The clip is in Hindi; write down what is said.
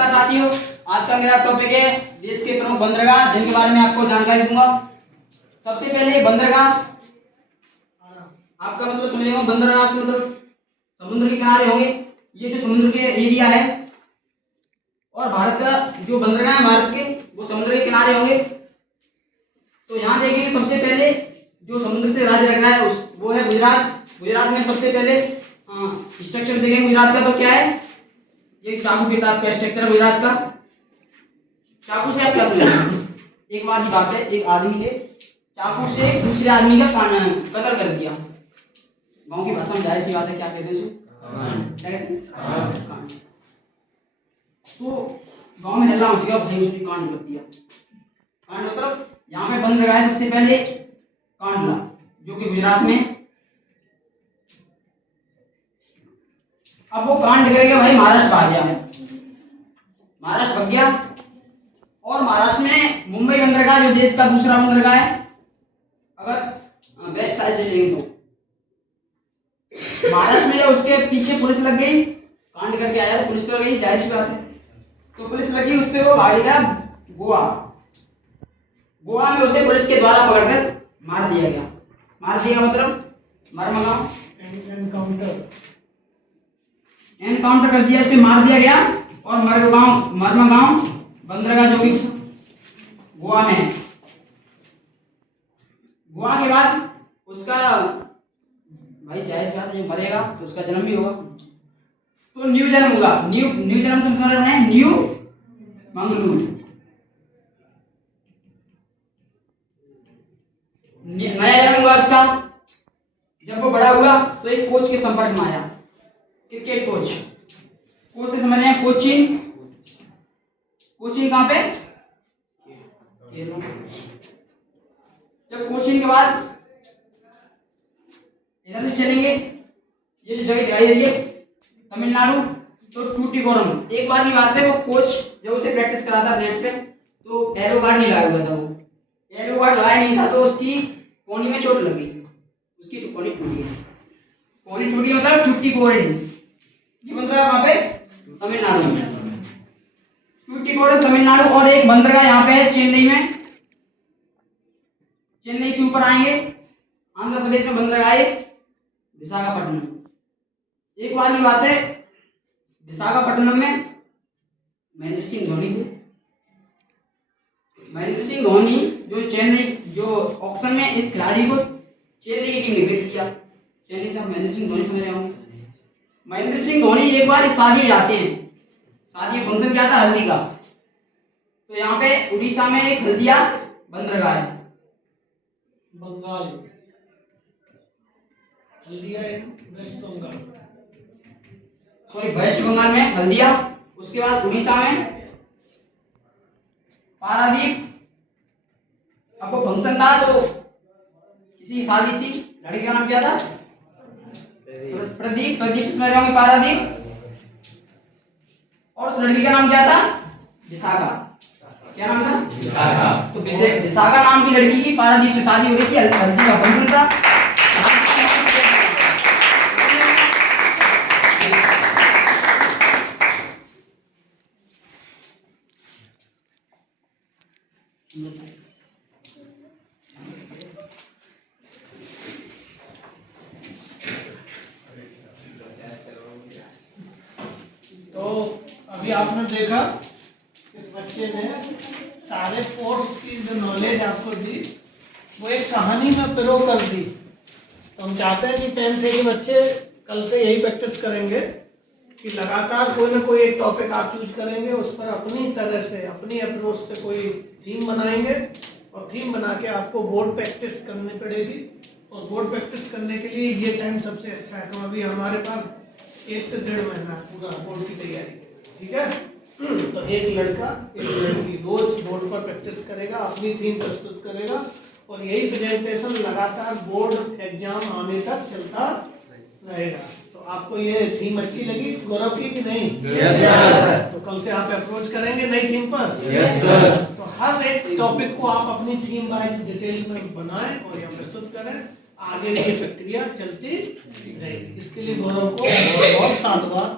नमस्कार साथियों, आज का मेरा टॉपिक है देश के प्रमुख बंदरगाह, जिनके बारे में आपको जानकारी दूंगा। सबसे पहले बंदरगाह, आपका मतलब समझेगा बंदरगाह से मतलब समुद्र के किनारे होंगे। ये जो समुद्र के एरिया है और भारत का जो बंदरगाह है भारत के, वो समुद्र के किनारे होंगे। तो यहाँ देखेंगे सबसे पहले जो समुद्र से राज्य रखा है वो है गुजरात। गुजरात में सबसे पहले स्ट्रक्चर देखेंगे गुजरात का, तो क्या है, ये चाकू के टाइप का स्ट्रक्चर है गुजरात का। चाकू से आप क्या समझते? एक बार की बात है, एक आदमी ने चाकू से दूसरे आदमी का कत्ल कर दिया। गांव की भाषा में जाहिर सी बात है, क्या कहते हैं उसको? क्या कहते हैं? तो गांव में हल्ला मच गया, भाई उसने कांड कर दिया। कांड मतलब यहाँ पे बंद लगाया सबसे पहले कांडला, जो कि गुजरात में। अब वो कांड करेगा भाई, महाराष्ट्र भाग गया, महाराष्ट्र भाग गया। और महाराष्ट्र में मुंबई बंदरगाह जो देश का दूसरा बंदरगाह है, अगर वेस्ट साइड से लेंगे तो महाराष्ट्र में उसके पीछे पुलिस लग गई, कांड करके आया तो पुलिस तो लग गई, जाहिर सी बात है। तो पुलिस लगी, उससे वो भागेगा गोवा। गोवा में उसे पुलिस के द्वारा पकड़कर मार दिया गया। मार दिया मतलब मरमगांव, एनकाउंटर कर दिया, इसे मार दिया गया। और मरमगांव बंदरगाह जो कि गोवा में है। गोवा के बाद उसका भाई जाहिर बात है, मरेगा तो उसका जन्म भी होगा, तो न्यू जन्म होगा। न्यू जन्म से मतलब है न्यू मंगलूर, नया जन्म हुआ उसका। जब वो बड़ा हुआ तो एक कोच के संपर्क में आया, क्रिकेट कोच से समझ रहे हैं, कोचिंग कहाँ पे? जब कोचिंग के बाद इधर से चलेंगे, ये जो जगह दिखाई दे रही है तमिलनाडु, तो टूटीकोरम। एक बार की बात है, वो कोच जब उसे प्रैक्टिस कराता नेट पे, तो एलो गार्ड नहीं लगाया हुआ था। वो एलो गार्ड लगाया नहीं था, तो उसकी कोहनी में चोट लग गई, उसकी कोहनी टूटी। कोहनी टूटी मतलब टूटीकोरम। ये बंदरगाह कहाँ पे? तमिलनाडु में, टूटीकोरम तमिलनाडु। और एक बंदरगाह यहाँ पे है चेन्नई में। चेन्नई से ऊपर आएंगे, आंध्र प्रदेश में बंदरगाह है विशाखापट्टनम। एक बार की बात है, विशाखापट्टनम में महेंद्र सिंह धोनी थे। महेंद्र सिंह धोनी जो चेन्नई जो ऑक्शन में इस खिलाड़ी को चेन्नई की टीम ने खरीद लिया। चेन्नई से महेंद्र सिंह धोनी समझ रहे होंगे। महेंद्र सिंह धोनी एक बार एक शादी में जाते हैं, शादी फंक्शन क्या था, हल्दी का। तो यहाँ पे उड़ीसा में एक हल्दिया बंदरगाह है, बंगाल, हल्दिया वेस्ट बंगाल, सॉरी वेस्ट बंगाल में हल्दिया। उसके बाद उड़ीसा में पारादीप। अब वो फंक्शन था तो किसी शादी थी, लड़की का नाम क्या था? प्रदीप समझ रहे होंगे, पारादीप। और उस लड़की का नाम क्या था? विशाखा। क्या नाम था? विशाखा। तो विशाखा नाम की लड़की की पारादीप से शादी हो रही थी, हल्दी का फंक्शन था। तो अभी आपने देखा इस बच्चे ने सारे कोर्स की जो नॉलेज आपको दी वो एक कहानी में पिरो कर दी। तो हम चाहते हैं कि 10th के बच्चे कल से यही प्रैक्टिस करेंगे कि लगातार कोई ना कोई एक टॉपिक आप चूज करेंगे, उस पर अपनी तरह से अपनी अप्रोच से कोई थीम बनाएंगे और थीम बना के आपको बोर्ड प्रैक्टिस करनी पड़ेगी। और बोर्ड प्रैक्टिस करने के लिए ये टाइम सबसे अच्छा है। तो अभी हमारे पास 1 से 1.5 महीना पूरा बोर्ड की तैयारी के लिए, ठीक है। तो एक लड़का एक लड़की रोज बोर्ड पर प्रैक्टिस करेगा, अपनी थीम प्रस्तुत करेगा और यही प्रेजेंटेशन लगातार बोर्ड एग्जाम आने तक चलता रहेगा। तो आपको ये थीम अच्छी लगी गौरव की कि नहीं? Yes sir. तो कल से आप अप्रोच करेंगे नई थीम पर? Yes sir. तो हर एक टॉपिक को आप अपनी थीम वाइज डिटेल में बनाएं और यह प्रस्तुत करें। आगे भी ये प्रक्रिया चलती रहेगी। इसके लिए गौरव को बहुत साधुवाद।